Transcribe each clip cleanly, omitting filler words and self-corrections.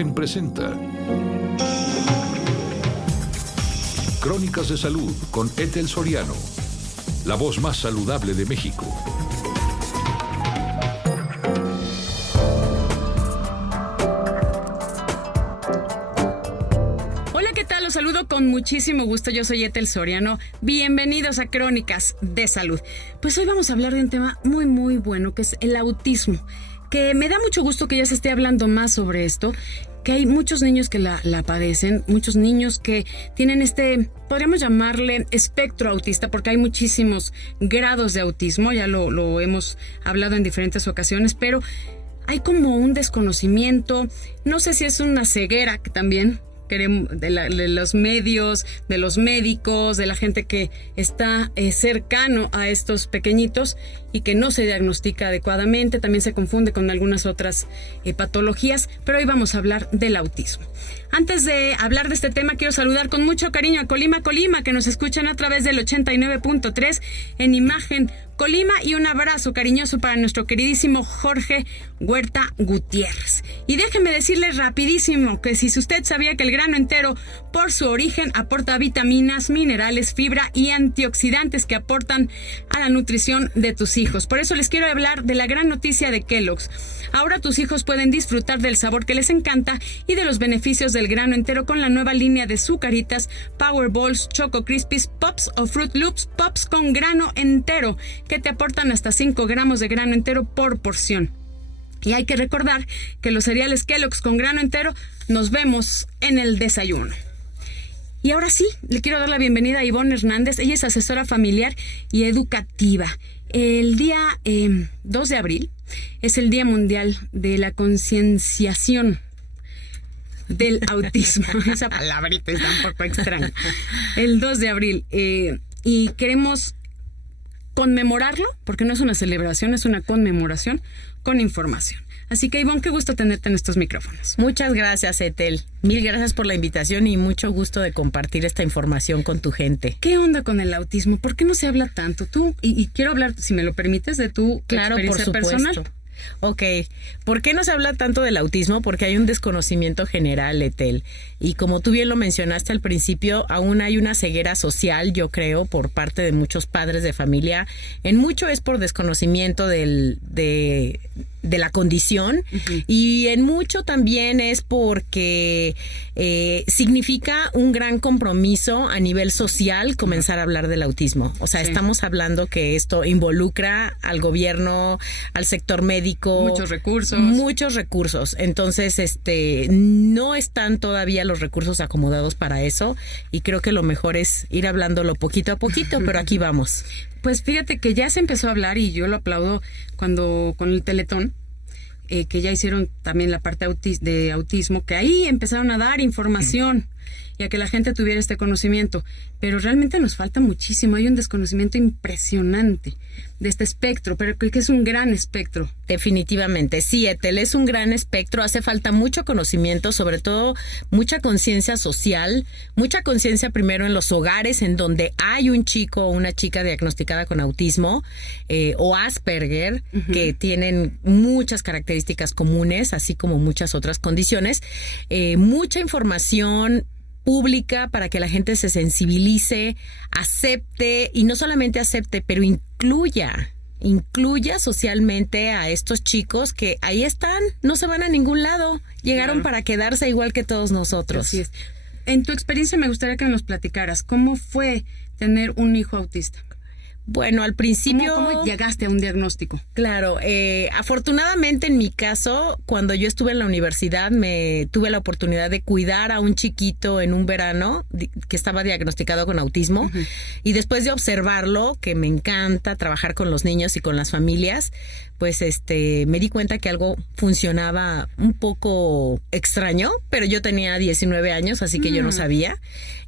Imagen presenta Crónicas de Salud con Ethel Soriano, la voz más saludable de México. Hola, ¿qué tal? Los saludo con muchísimo gusto. Yo soy Ethel Soriano. Bienvenidos a Crónicas de Salud. Pues hoy vamos a hablar de un tema muy bueno, que es el autismo. Que me da mucho gusto que ya se esté hablando más sobre esto, que hay muchos niños que la padecen, muchos niños que tienen podríamos llamarle espectro autista, porque hay muchísimos grados de autismo, ya lo hemos hablado en diferentes ocasiones, pero hay como un desconocimiento, no sé si es una ceguera que también de los medios, de los médicos, de la gente que está cercano a estos pequeñitos y que no se diagnostica adecuadamente, también se confunde con algunas otras patologías, pero hoy vamos a hablar del autismo. Antes de hablar de este tema, quiero saludar con mucho cariño a Colima, que nos escuchan a través del 89.3 en Imagen Colima, y un abrazo cariñoso para nuestro queridísimo Jorge Huerta Gutiérrez. Y déjenme decirles rapidísimo que si usted sabía que el grano entero, por su origen, aporta vitaminas, minerales, fibra y antioxidantes que aportan a la nutrición de tus hijos. Por eso les quiero hablar de la gran noticia de Kellogg's. Ahora tus hijos pueden disfrutar del sabor que les encanta y de los beneficios del grano entero con la nueva línea de Zucaritas, Power Balls, Choco Crispies, Pops o Fruit Loops Pops con grano entero, que te aportan hasta 5 gramos de grano entero por porción. Y hay que recordar que los cereales Kellogg's con grano entero nos vemos en el desayuno. Y ahora sí, le quiero dar la bienvenida a Ivonne Hernández. Ella es asesora familiar y educativa. El día 2 de abril es el Día Mundial de la Concienciación del Autismo. Esa palabrita está un poco extraña. El 2 de abril. Y queremos conmemorarlo, porque no es una celebración, es una conmemoración con información. Así que, Ivonne, qué gusto tenerte en estos micrófonos. Muchas gracias, Ethel. Mil gracias por la invitación y mucho gusto de compartir esta información con tu gente. ¿Qué onda con el autismo? ¿Por qué no se habla tanto? Tú, y quiero hablar, si me lo permites, de tu experiencia personal. Ok, ¿por qué no se habla tanto del autismo? Porque hay un desconocimiento general, Ethel. Y como tú bien lo mencionaste al principio, aún hay una ceguera social, yo creo, por parte de muchos padres de familia. En mucho es por desconocimiento de la condición, uh-huh. Y en mucho también es porque significa un gran compromiso a nivel social comenzar a hablar del autismo. O sea, sí. Estamos hablando que esto involucra al gobierno, al sector médico. Muchos recursos. Entonces, no están todavía los recursos acomodados para eso, y creo que lo mejor es ir hablándolo poquito a poquito, pero aquí vamos. Pues fíjate que ya se empezó a hablar, y yo lo aplaudo cuando con el Teletón, que ya hicieron también la parte de autismo, que ahí empezaron a dar información y a que la gente tuviera este conocimiento. Pero realmente nos falta muchísimo. Hay un desconocimiento impresionante de este espectro, pero que es un gran espectro. Definitivamente, sí, Ethel, es un gran espectro. Hace falta mucho conocimiento, sobre todo mucha conciencia social, mucha conciencia primero en los hogares en donde hay un chico o una chica diagnosticada con autismo o Asperger, uh-huh. Que tienen muchas características comunes, así como muchas otras condiciones. Mucha información pública para que la gente se sensibilice, acepte, y no solamente acepte, pero incluya socialmente a estos chicos que ahí están, no se van a ningún lado, llegaron claro. Para quedarse igual que todos nosotros. Así es. En tu experiencia me gustaría que nos platicaras, ¿cómo fue tener un hijo autista? Bueno, al principio... ¿Cómo llegaste a un diagnóstico? Claro, afortunadamente en mi caso, cuando yo estuve en la universidad, tuve la oportunidad de cuidar a un chiquito en un verano que estaba diagnosticado con autismo, uh-huh. Y después de observarlo, que me encanta trabajar con los niños y con las familias, pues me di cuenta que algo funcionaba un poco extraño, pero yo tenía 19 años, así que yo no sabía.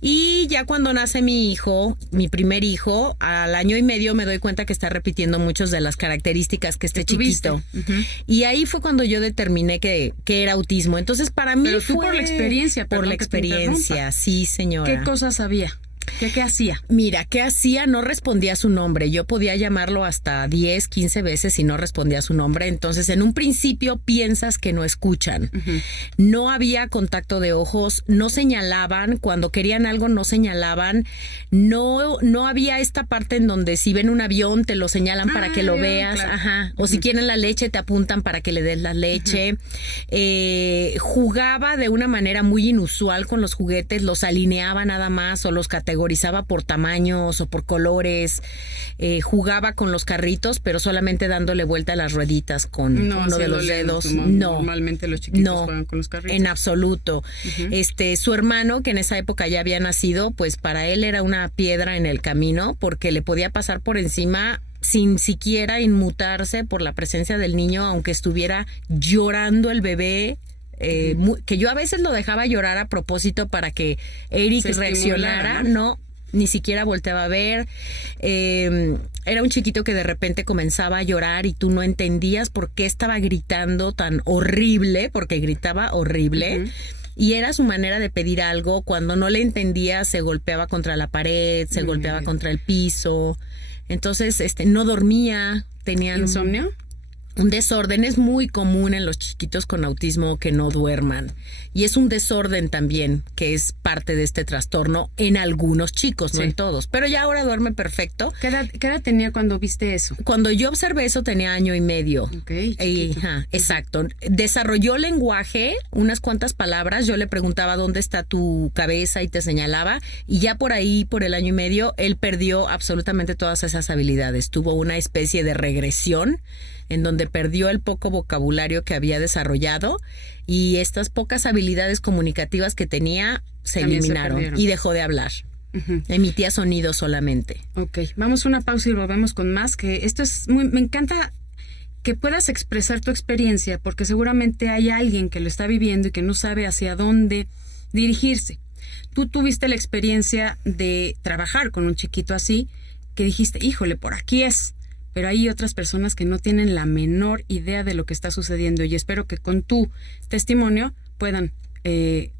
Y ya cuando nace mi hijo, mi primer hijo, al año y medio me doy cuenta que está repitiendo muchas de las características que este chiquito. Uh-huh. Y ahí fue cuando yo determiné que era autismo. Entonces, para mí Pero tú por la experiencia. Por la experiencia, sí, señora. ¿Qué cosas había? ¿Qué hacía? Mira, ¿qué hacía? No respondía a su nombre. Yo podía llamarlo hasta 10, 15 veces y no respondía a su nombre. Entonces, en un principio piensas que no escuchan. No había contacto de ojos, no señalaban. Cuando querían algo, no señalaban. No había esta parte en donde si ven un avión, te lo señalan para que lo veas. Claro. Ajá. O si quieren la leche, te apuntan para que le des la leche. Jugaba de una manera muy inusual con los juguetes, los alineaba nada más o los categorizaba por tamaños o por colores. Jugaba con los carritos, pero solamente dándole vuelta a las rueditas con uno de los dedos. No, normalmente los chiquitos juegan con los carritos. En absoluto. Su hermano, que en esa época ya había nacido, pues para él era una piedra en el camino porque le podía pasar por encima sin siquiera inmutarse por la presencia del niño, aunque estuviera llorando el bebé. Que yo a veces lo dejaba llorar a propósito para que Eric reaccionara, no, ni siquiera volteaba a ver. Era un chiquito que de repente comenzaba a llorar y tú no entendías por qué estaba gritando tan horrible, porque gritaba horrible. Y era su manera de pedir algo. Cuando no le entendía, se golpeaba contra la pared, se golpeaba contra el piso. Entonces, no dormía. Tenía ¿insomnio? Un desorden. Es muy común en los chiquitos con autismo que no duerman. Y es un desorden también, que es parte de este trastorno en algunos chicos, no en todos. Pero ya ahora duerme perfecto. ¿Qué edad tenía cuando viste eso? Cuando yo observé eso tenía 1 año y medio. Exacto. Desarrolló lenguaje, unas cuantas palabras. Yo le preguntaba dónde está tu cabeza y te señalaba. Y ya por ahí, por el 1 año y medio, él perdió absolutamente todas esas habilidades. Tuvo una especie de regresión en donde perdió el poco vocabulario que había desarrollado y estas pocas habilidades comunicativas que tenía se eliminaron y dejó de hablar. Emitía sonidos solamente. Ok, vamos a una pausa y volvemos con más, que esto es me encanta que puedas expresar tu experiencia, porque seguramente hay alguien que lo está viviendo y que no sabe hacia dónde dirigirse. Tú tuviste la experiencia de trabajar con un chiquito así, que dijiste, híjole, por aquí es. Pero hay otras personas que no tienen la menor idea de lo que está sucediendo y espero que con tu testimonio puedan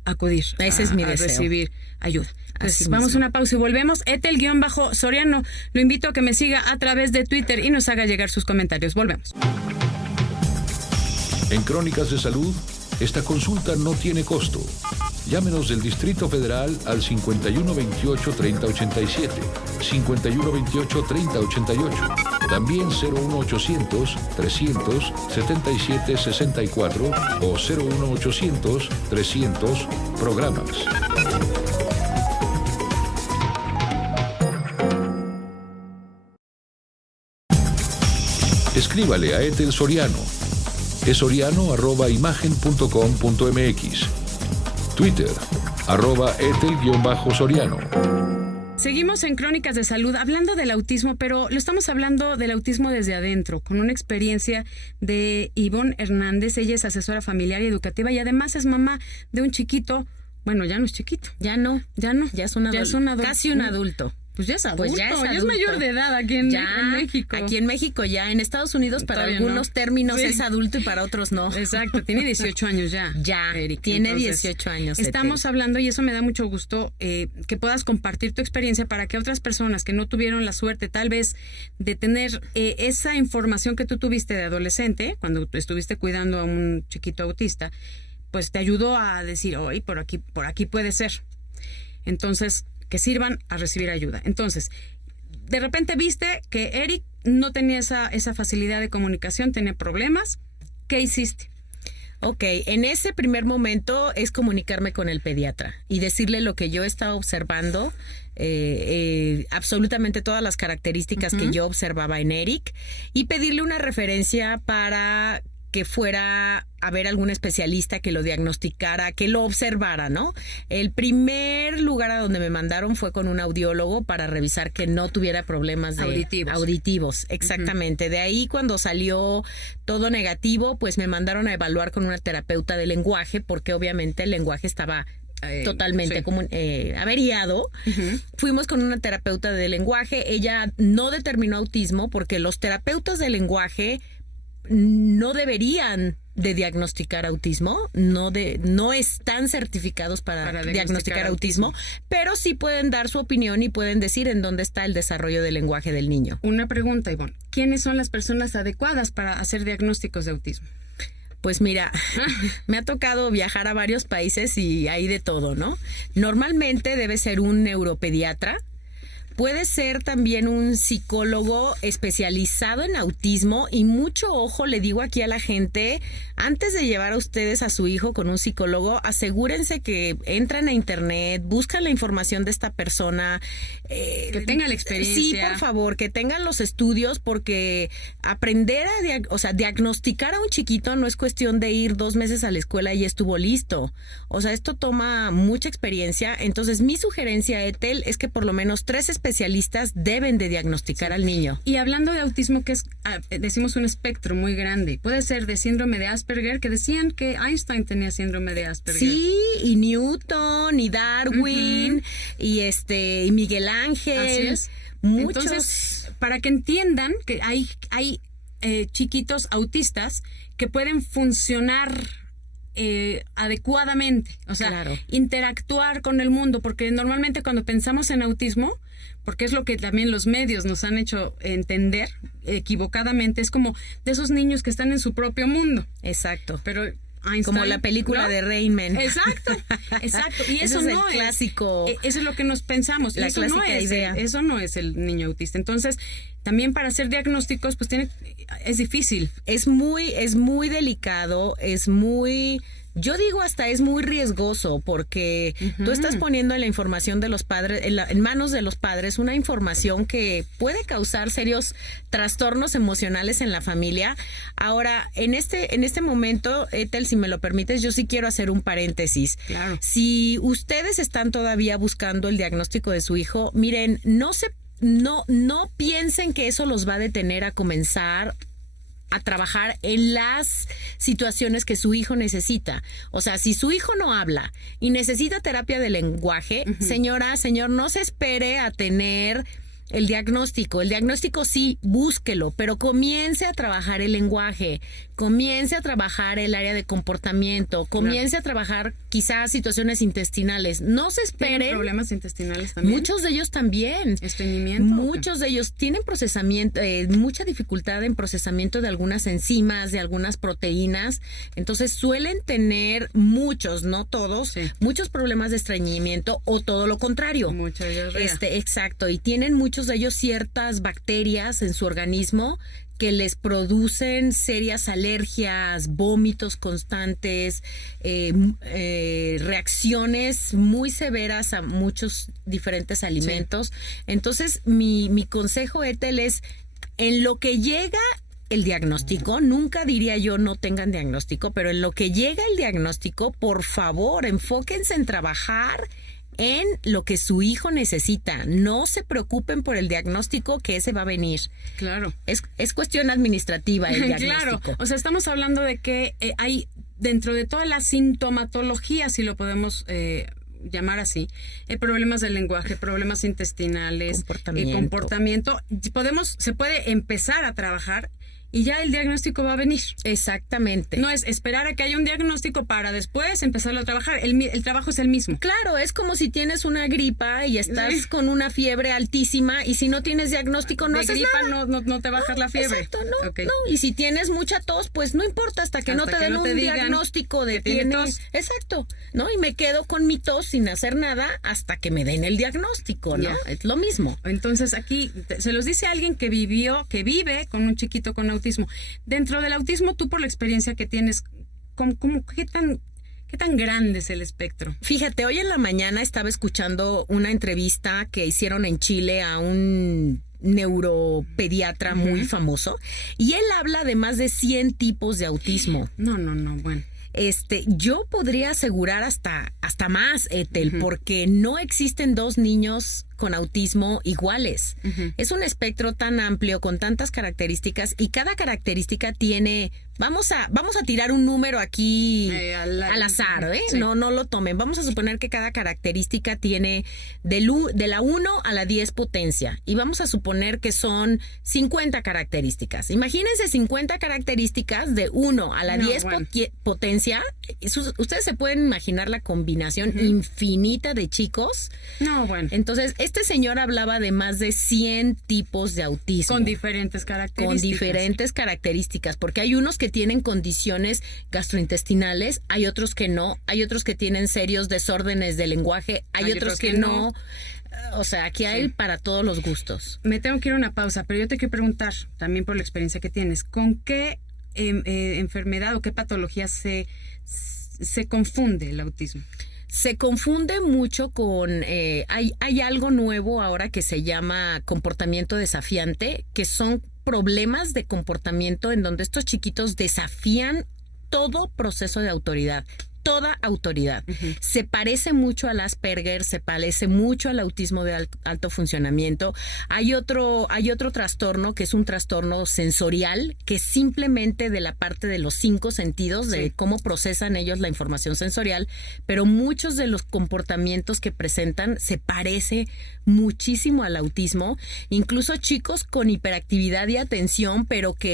acudir Ese es mi deseo. Recibir ayuda. Pues Así vamos mismo. a una pausa y volvemos. Ethel-Soriano, lo invito a que me siga a través de Twitter y nos haga llegar sus comentarios. Volvemos. En Crónicas de Salud, esta consulta no tiene costo. Llámenos del Distrito Federal al 5128-3087, 5128-3088, también 01800-300-7764 o 01800-300 programas. Escríbale a Ethel Soriano. Es soriano@imagen.com.mx. Twitter, @Ethel-Soriano. Seguimos en Crónicas de Salud hablando del autismo, pero lo estamos hablando del autismo desde adentro, con una experiencia de Ivonne Hernández. Ella es asesora familiar y educativa y además es mamá de un chiquito. Bueno, ya no es chiquito. Ya no. Ya es un adulto. Casi un adulto. Pues ya es adulto, ya es adulto. mayor de edad aquí en México. Aquí en México ya, en Estados Unidos para Todavía algunos términos Sí. es adulto y para otros no. Exacto, tiene 18 años ya. Ya, Eric. tiene Entonces, 18 años. Estamos hablando, y eso me da mucho gusto, que puedas compartir tu experiencia para que otras personas que no tuvieron la suerte tal vez de tener esa información que tú tuviste de adolescente, cuando estuviste cuidando a un chiquito autista, pues te ayudó a decir, oye, por aquí puede ser. Entonces, que sirvan a recibir ayuda. Entonces, de repente viste que Eric no tenía esa facilidad de comunicación, tenía problemas. ¿Qué hiciste? Ok, en ese primer momento es comunicarme con el pediatra y decirle lo que yo estaba observando, absolutamente todas las características que yo observaba en Eric y pedirle una referencia para que fuera a ver algún especialista que lo diagnosticara, que lo observara, ¿no? El primer lugar a donde me mandaron fue con un audiólogo para revisar que no tuviera problemas de auditivos, exactamente. De ahí, cuando salió todo negativo, pues me mandaron a evaluar con una terapeuta de lenguaje, porque obviamente el lenguaje estaba totalmente averiado. Fuimos con una terapeuta de lenguaje. Ella no determinó autismo porque los terapeutas de lenguaje no deberían de diagnosticar autismo, no están certificados para diagnosticar autismo, pero sí pueden dar su opinión y pueden decir en dónde está el desarrollo del lenguaje del niño. Una pregunta, Ivonne. ¿Quiénes son las personas adecuadas para hacer diagnósticos de autismo? Pues mira, me ha tocado viajar a varios países y hay de todo, ¿no? Normalmente debe ser un neuropediatra. Puede ser también un psicólogo especializado en autismo y mucho ojo, le digo aquí a la gente, antes de llevar a ustedes a su hijo con un psicólogo, asegúrense que entran a internet, buscan la información de esta persona. Que tenga la experiencia. Sí, por favor, que tengan los estudios, porque aprender a diagnosticar a un chiquito no es cuestión de ir 2 meses a la escuela y estuvo listo. O sea, esto toma mucha experiencia. Entonces, mi sugerencia, Ethel, es que por lo menos 3 especialistas deben de diagnosticar al niño. Y hablando de autismo, que es, decimos, un espectro muy grande. Puede ser de síndrome de Asperger, que decían que Einstein tenía síndrome de Asperger. Sí, y Newton, y Darwin, y Miguel Ángel. Así es. Muchos. Entonces, para que entiendan que hay chiquitos autistas que pueden funcionar adecuadamente, o sea, claro, interactuar con el mundo, porque normalmente cuando pensamos en autismo, porque es lo que también los medios nos han hecho entender equivocadamente, es como de esos niños que están en su propio mundo. Exacto. Pero Einstein, como la película, ¿no?, de Rain Man. Exacto. Y eso es no el clásico. Eso es lo que nos pensamos. La clásica idea. Eso no es el niño autista. Entonces, también para hacer diagnósticos, pues es difícil. Es muy delicado, yo digo hasta es muy riesgoso, porque tú estás poniendo en la información de los padres, en manos de los padres, una información que puede causar serios trastornos emocionales en la familia. Ahora, en este momento, Ethel, si me lo permites, yo sí quiero hacer un paréntesis. Claro. Si ustedes están todavía buscando el diagnóstico de su hijo, miren, no piensen que eso los va a detener a comenzar a trabajar en las situaciones que su hijo necesita. O sea, si su hijo no habla y necesita terapia de lenguaje, señora, señor, no se espere a tener el diagnóstico. El diagnóstico sí, búsquelo, pero comience a trabajar el lenguaje, comience a trabajar el área de comportamiento, comience a trabajar quizás situaciones intestinales. No se esperen. ¿Tienen problemas intestinales también? Muchos de ellos también. ¿Estreñimiento? Muchos de ellos tienen procesamiento, mucha dificultad en procesamiento de algunas enzimas, de algunas proteínas. Entonces suelen tener muchos, no todos, muchos problemas de estreñimiento o todo lo contrario. Mucha diarrea. Exacto. Y tienen muchos de ellos ciertas bacterias en su organismo que les producen serias alergias, vómitos constantes, reacciones muy severas a muchos diferentes alimentos. Sí. Entonces, mi consejo, Ethel, es en lo que llega el diagnóstico, nunca diría yo no tengan diagnóstico, pero en lo que llega el diagnóstico, por favor, enfóquense en trabajar en lo que su hijo necesita. No se preocupen por el diagnóstico, que ese va a venir. Claro. Es cuestión administrativa el diagnóstico. Claro. O sea, estamos hablando de que hay, dentro de toda la sintomatología, si lo podemos llamar así, problemas del lenguaje, problemas intestinales, comportamiento. Se puede empezar a trabajar y ya el diagnóstico va a venir. Exactamente. No es esperar a que haya un diagnóstico para después empezarlo a trabajar. El trabajo es el mismo. Claro, es como si tienes una gripa y estás con una fiebre altísima y si no tienes diagnóstico no haces nada. No te bajas la fiebre. Exacto, no. Y si tienes mucha tos, pues no importa hasta que no te den un diagnóstico de que tienes. Exacto, ¿no? Y me quedo con mi tos sin hacer nada hasta que me den el diagnóstico, ¿no? Es lo mismo. Entonces aquí se los dice alguien que vive con un chiquito con autismo. Dentro del autismo, tú por la experiencia que tienes, ¿qué tan grande es el espectro? Fíjate, hoy en la mañana estaba escuchando una entrevista que hicieron en Chile a un neuropediatra muy famoso y él habla de más de 100 tipos de autismo. No, bueno. Yo podría asegurar hasta más, Ethel, porque no existen 2 niños con autismo iguales. Es un espectro tan amplio, con tantas características, y cada característica tiene... Vamos a tirar un número aquí al azar, ¿eh? Sí. No lo tomen. Vamos a suponer que cada característica tiene de la 1 a la 10 potencia. Y vamos a suponer que son 50 características. Imagínense 50 características de 1 a la 10 potencia. Ustedes se pueden imaginar la combinación infinita de chicos. No, bueno. Entonces, este señor hablaba de más de 100 tipos de autismo. Con diferentes características. Porque hay unos que tienen condiciones gastrointestinales, hay otros que no, hay otros que tienen serios desórdenes de lenguaje, hay otros que no. O sea, aquí hay para todos los gustos. Me tengo que ir a una pausa, pero yo te quiero preguntar, también por la experiencia que tienes, ¿con qué enfermedad o qué patología se confunde el autismo? Se confunde mucho con... hay algo nuevo ahora que se llama comportamiento desafiante, que son problemas de comportamiento en donde estos chiquitos desafían todo proceso de autoridad. Toda autoridad. Se parece mucho al Asperger, se parece mucho al autismo de alto funcionamiento. Hay otro trastorno que es un trastorno sensorial, que simplemente de la parte de los 5 sentidos, de cómo procesan ellos la información sensorial, pero muchos de los comportamientos que presentan se parece muchísimo al autismo. Incluso chicos con hiperactividad y atención, pero que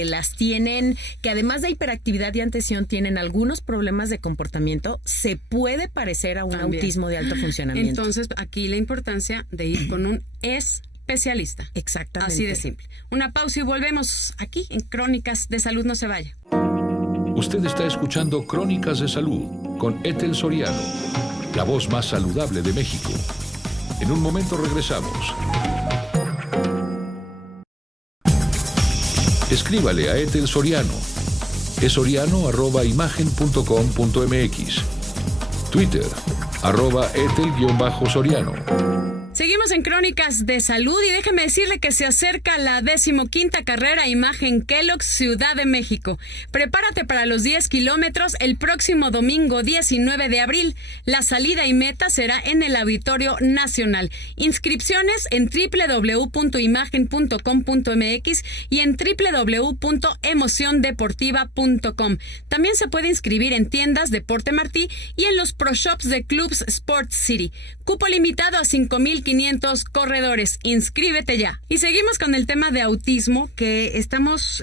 que además de hiperactividad y atención tienen algunos problemas de comportamiento, se puede parecer a un autismo de alto funcionamiento. Entonces, aquí la importancia de ir con un especialista. Exactamente. Así de simple. Una pausa y volvemos aquí en Crónicas de Salud. No se vaya. Usted está escuchando Crónicas de Salud con Ethel Soriano, la voz más saludable de México. En un momento regresamos. Escríbale a Ethel Soriano. Es soriano@imagen.com.mx. Twitter, @Ethel_Soriano. Seguimos en Crónicas de Salud y déjeme decirle que se acerca la 15ª carrera Imagen Kellogg Ciudad de México. Prepárate para los 10 kilómetros el próximo domingo 19 de abril. La salida y meta será en el Auditorio Nacional. Inscripciones en www.imagen.com.mx y en www.emociondeportiva.com. También se puede inscribir en tiendas Deporte Martí y en los Pro Shops de Clubs Sport City. Cupo limitado a 5,500 corredores. Inscríbete ya. Y seguimos con el tema de autismo, que estamos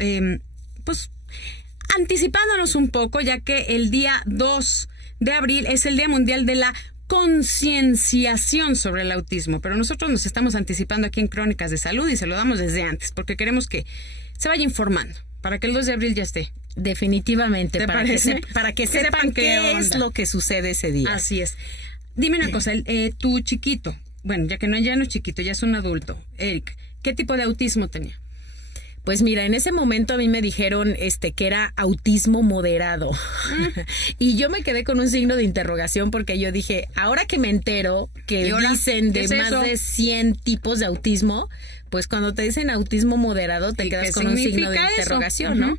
anticipándonos un poco, ya que el día 2 de abril es el Día Mundial de la Concienciación sobre el autismo. Pero nosotros nos estamos anticipando aquí en Crónicas de Salud y se lo damos desde antes, porque queremos que se vaya informando para que el 2 de abril ya esté. Definitivamente, para que sepan qué es lo que sucede ese día. Así es. Dime una cosa, tu chiquito, bueno, ya no es chiquito, ya es un adulto, Eric, ¿qué tipo de autismo tenía? Pues mira, en ese momento a mí me dijeron que era autismo moderado. Y yo me quedé con un signo de interrogación porque yo dije, ahora que me entero que dicen de más de 100 tipos de autismo, pues cuando te dicen autismo moderado te quedas con un signo de interrogación, ¿no?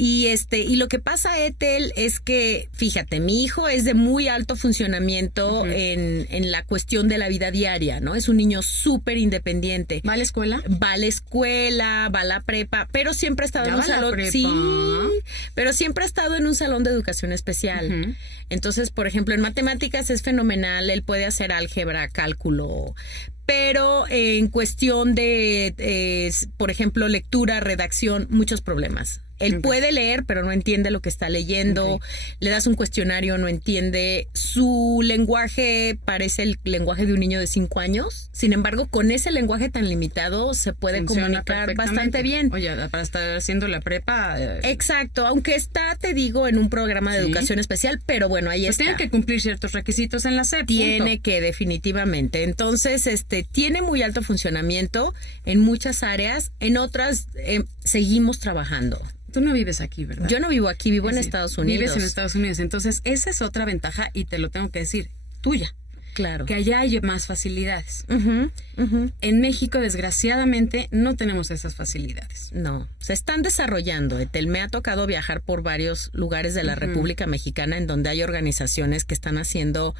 Y lo que pasa, Ethel, es que, fíjate, mi hijo es de muy alto funcionamiento en la cuestión de la vida diaria, ¿no? Es un niño súper independiente. ¿Va a la escuela? Va a la escuela, va a la prepa, pero siempre ha estado en un salón. Sí, pero siempre ha estado en un salón de educación especial. Entonces, por ejemplo, en matemáticas es fenomenal, él puede hacer álgebra, cálculo, pero en cuestión de, por ejemplo, lectura, redacción, muchos problemas. Él puede leer, pero no entiende lo que está leyendo. Le das un cuestionario, no entiende. Su lenguaje parece el lenguaje de un niño de 5 años. Sin embargo, con ese lenguaje tan limitado se puede comunicar bastante bien. Oye, para estar haciendo la prepa... Exacto, aunque está, te digo, en un programa de educación especial, pero bueno, ahí está. Tiene que cumplir ciertos requisitos en la SEP. Tiene que, definitivamente. Entonces, tiene muy alto funcionamiento en muchas áreas. En otras, seguimos trabajando. Tú no vives aquí, ¿verdad? Yo no vivo aquí, vivo en Estados Unidos. Vives en Estados Unidos. Entonces, esa es otra ventaja, y te lo tengo que decir, tuya. Claro. Que allá hay más facilidades. En México, desgraciadamente, no tenemos esas facilidades. No, se están desarrollando. Ethel, me ha tocado viajar por varios lugares de la República Mexicana en donde hay organizaciones que están haciendo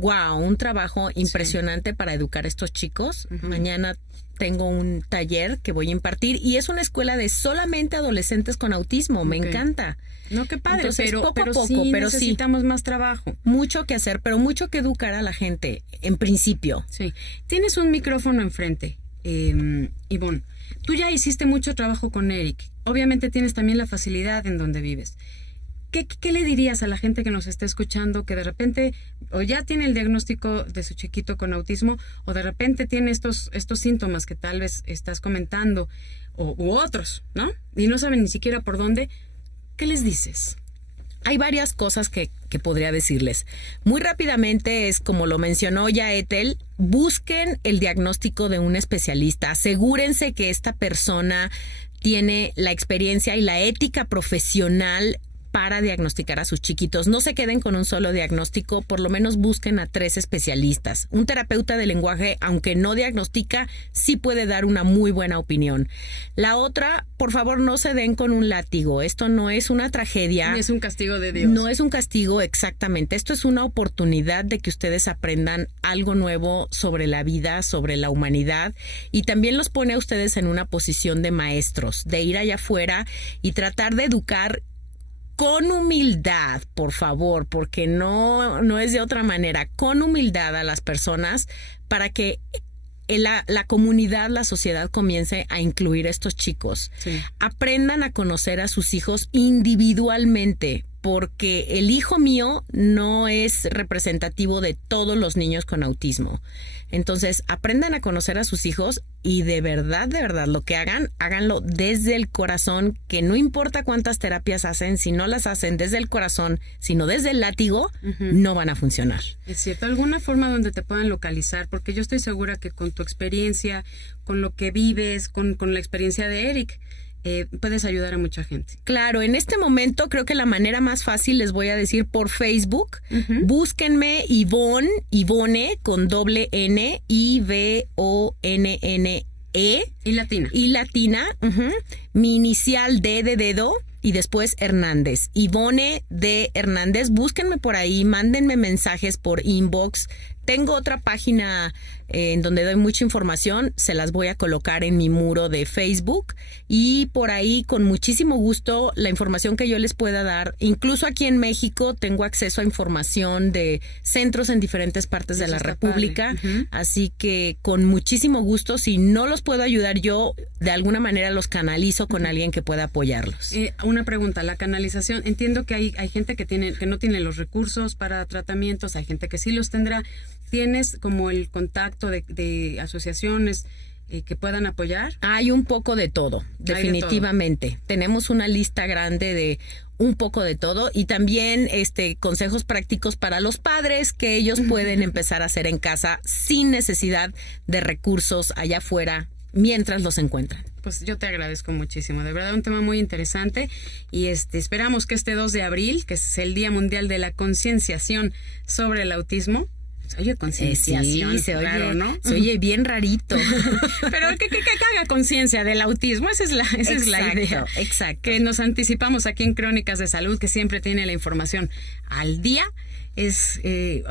wow, un trabajo impresionante para educar a estos chicos. Mañana tengo un taller que voy a impartir y es una escuela de solamente adolescentes con autismo. Me encanta. No, qué padre. Entonces, pero poco a poco, sí pero necesitamos más trabajo. Mucho que hacer, pero mucho que educar a la gente, en principio. Sí. Tienes un micrófono enfrente, Ivonne. Tú ya hiciste mucho trabajo con Eric. Obviamente tienes también la facilidad en donde vives. ¿Qué le dirías a la gente que nos está escuchando que de repente o ya tiene el diagnóstico de su chiquito con autismo o de repente tiene estos síntomas que tal vez estás comentando u otros, ¿no? Y no saben ni siquiera por dónde? ¿Qué les dices? Hay varias cosas que podría decirles. Muy rápidamente es como lo mencionó ya Ethel, busquen el diagnóstico de un especialista. Asegúrense que esta persona tiene la experiencia y la ética profesional para diagnosticar a sus chiquitos. No se queden con un solo diagnóstico, por lo menos busquen a 3 especialistas. Un terapeuta de lenguaje, aunque no diagnostica, sí puede dar una muy buena opinión. La otra, por favor, no se den con un látigo. Esto no es una tragedia. No es un castigo de Dios. No es un castigo, exactamente. Esto es una oportunidad de que ustedes aprendan algo nuevo sobre la vida, sobre la humanidad, y también los pone a ustedes en una posición de maestros, de ir allá afuera y tratar de educar con humildad, por favor, porque no es de otra manera, con humildad a las personas para que la comunidad, la sociedad comience a incluir a estos chicos. Sí. Aprendan a conocer a sus hijos individualmente, porque el hijo mío no es representativo de todos los niños con autismo. Entonces, aprendan a conocer a sus hijos y de verdad, lo que hagan, háganlo desde el corazón, que no importa cuántas terapias hacen, si no las hacen desde el corazón, sino desde el látigo, no van a funcionar. Es cierto, alguna forma donde te puedan localizar, porque yo estoy segura que con tu experiencia, con lo que vives, con la experiencia de Eric, puedes ayudar a mucha gente. Claro, en este momento creo que la manera más fácil les voy a decir por Facebook. Búsquenme Ivonne con doble N, Ivonne. Y latina. Y latina. Mi inicial D de dedo y después Hernández. Ivonne D. Hernández. Búsquenme por ahí, mándenme mensajes por inbox. Tengo otra página en donde doy mucha información, se las voy a colocar en mi muro de Facebook y por ahí con muchísimo gusto la información que yo les pueda dar. Incluso aquí en México tengo acceso a información de centros en diferentes partes de la República, así que con muchísimo gusto, si no los puedo ayudar yo, de alguna manera los canalizo con alguien que pueda apoyarlos. Una pregunta, la canalización, entiendo que hay gente que no tiene los recursos para tratamientos, hay gente que sí los tendrá. ¿Tienes como el contacto de asociaciones que puedan apoyar? Hay un poco de todo, definitivamente. De todo. Tenemos una lista grande de un poco de todo y también consejos prácticos para los padres que ellos pueden empezar a hacer en casa sin necesidad de recursos allá afuera mientras los encuentran. Pues yo te agradezco muchísimo, de verdad un tema muy interesante y esperamos que este 2 de abril, que es el Día Mundial de la Concienciación sobre el Autismo, se oye concienciación, sí, claro, ¿no? Se oye bien rarito. Pero que haga conciencia del autismo, esa es la idea. Exacto. Que nos anticipamos aquí en Crónicas de Salud, que siempre tiene la información al día.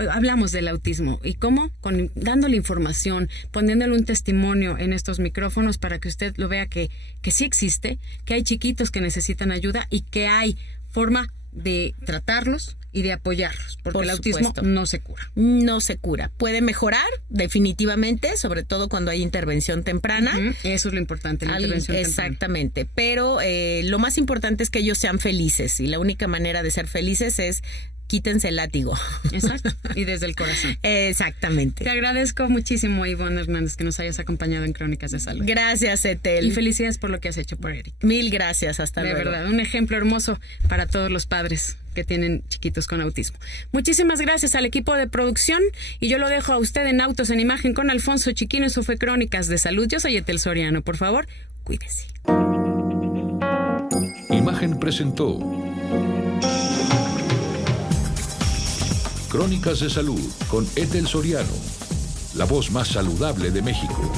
Hablamos del autismo y cómo, dándole información, poniéndole un testimonio en estos micrófonos para que usted lo vea que sí existe, que hay chiquitos que necesitan ayuda y que hay forma de tratarlos y de apoyarlos, porque el autismo no se cura. No se cura. Puede mejorar definitivamente, sobre todo cuando hay intervención temprana. Eso es lo importante, la intervención temprana. Exactamente, pero lo más importante es que ellos sean felices y la única manera de ser felices es quítense el látigo. Exacto, y desde el corazón. Exactamente. Te agradezco muchísimo, Ivonne Hernández, que nos hayas acompañado en Crónicas de Salud. Gracias, Ethel. Y felicidades por lo que has hecho por Eric. Mil gracias, hasta luego. De verdad, un ejemplo hermoso para todos los padres que tienen chiquitos con autismo. Muchísimas gracias al equipo de producción y yo lo dejo a usted en Autos en Imagen con Alfonso Chiquino. Eso fue Crónicas de Salud. Yo soy Ethel Soriano. Por favor, cuídese. Imagen presentó Crónicas de Salud con Ethel Soriano, la voz más saludable de México.